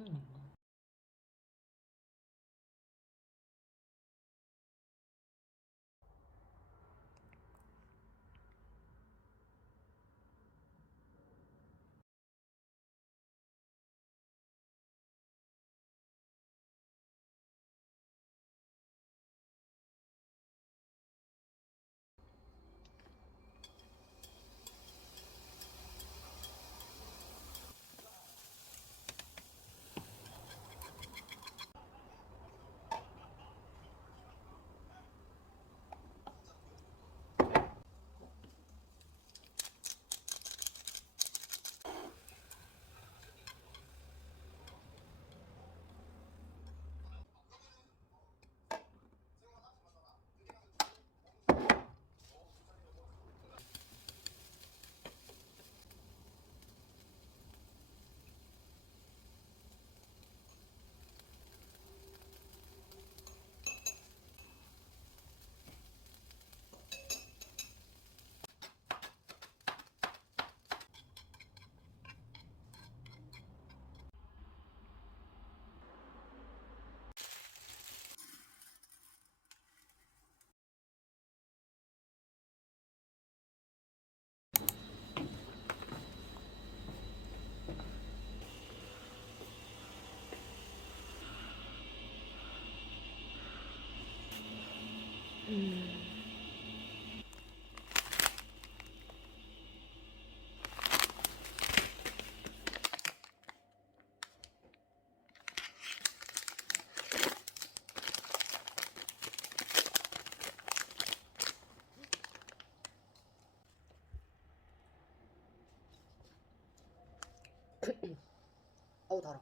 음. 어우 달아.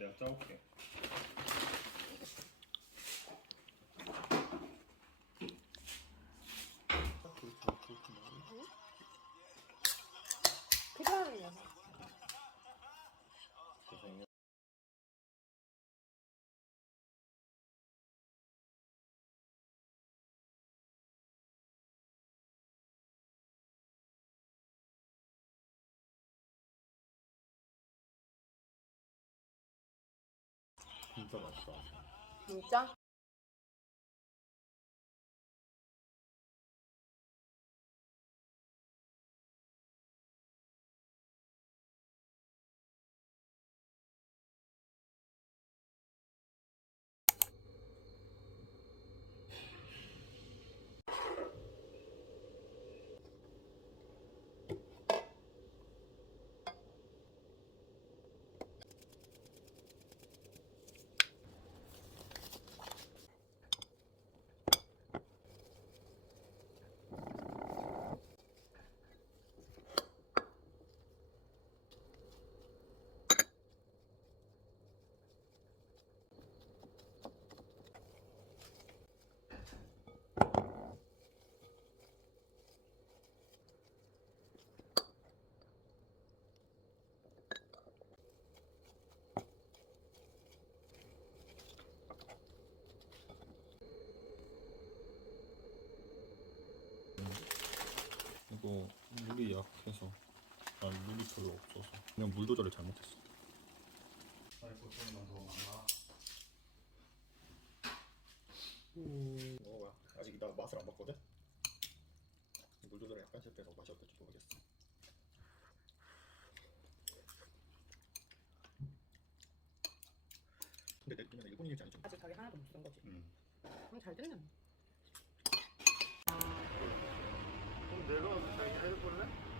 내가 짜올게. 필요한 녀석. 죄송해요. 진짜 맛있다. 진짜? 이거 물이 약해서 물이 별로 없어서 그냥 물 조절을 잘못했어. 아니 고추만 더 많아. 먹어봐. 아직 나 맛을 안 봤거든. 물 조절을 약간 실패해서 맛이 어떨지 모르겠어. 근데 내 눈에는 일본인이지 않지? 아직 자기 하나도 못 쓴 거지. 그럼 잘 됐네. 그럼 내가 자기 해볼래?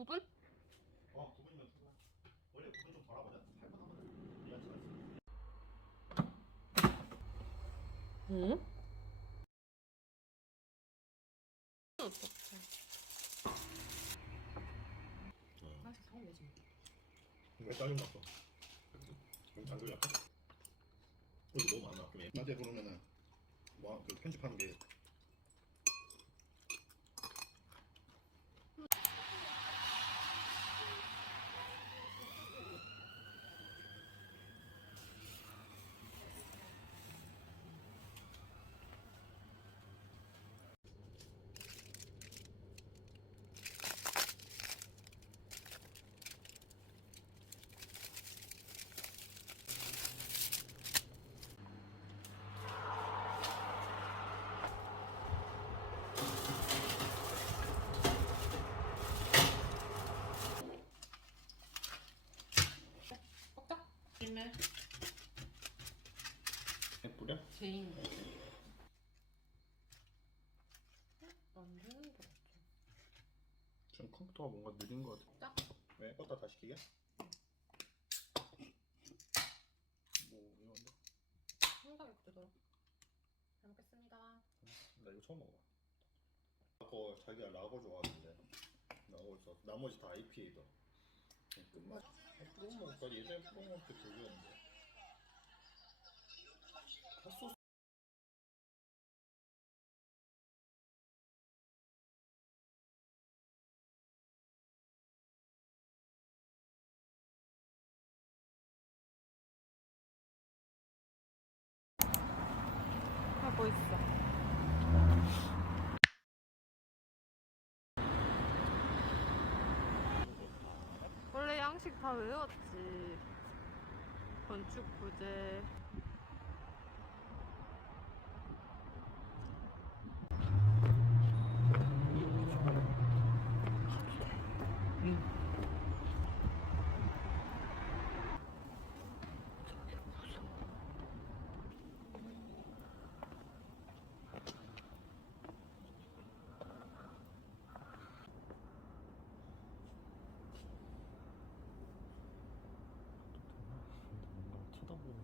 9분? 9분이면 충분해. 원래 9분 좀 덜하거든. 8분 하면 이해할 수가 있어. 응? 맛이 사면 되지. 왜 짜증 났어? 너무 장글이 약해? 이거 너무 많아. 그럼 낮에 부르면은 그 편집하는 게 먹자. 있네. 뿌려? 제인. 완전 그렇죠. 지금 컴퓨터가 뭔가 느린 거 같아. 짜? 왜? 껐다 다시 키게? 뭐 이건데? 생각이 그대로. 잘 먹겠습니다. 나 이거 처음 먹어봐. 아까 자기가 라거 좋아하는데 라거 있어. 나머지 다 IPA다. 끝맛. 뿌려 먹을까? 예전에 뿌려 먹을 때 별로였는데. 핫소스. 하고 있어. 원래 양식 다 외웠지. 건축 부재. 뭔가 쳐다보는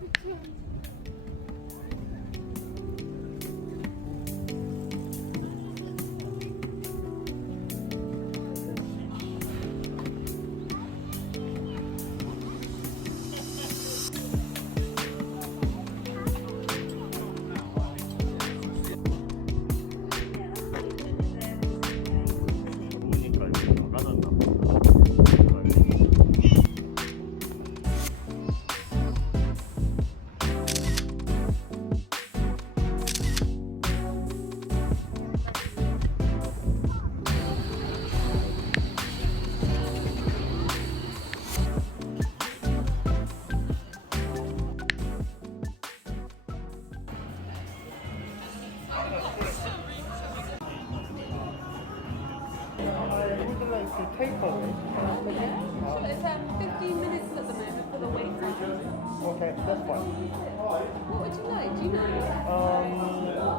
느낌. 보니까 이제 나가놨나 보다. So it's 15 minutes at the moment for the wait time. Okay, that's fine. What would you like? Do you know?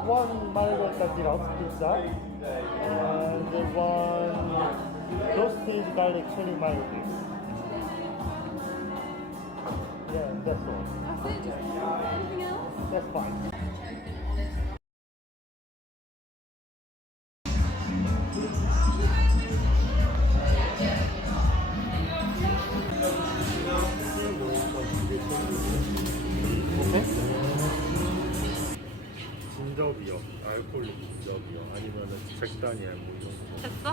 One margarita deluxe pizza and one roasted garlic chili mayo, please. Yeah, that's all. That's it. Just anything else? That's fine. 진저비요, 알코올릭 진저비요, 아니면은 잭다니엘 뭐 이런 거. 됐어?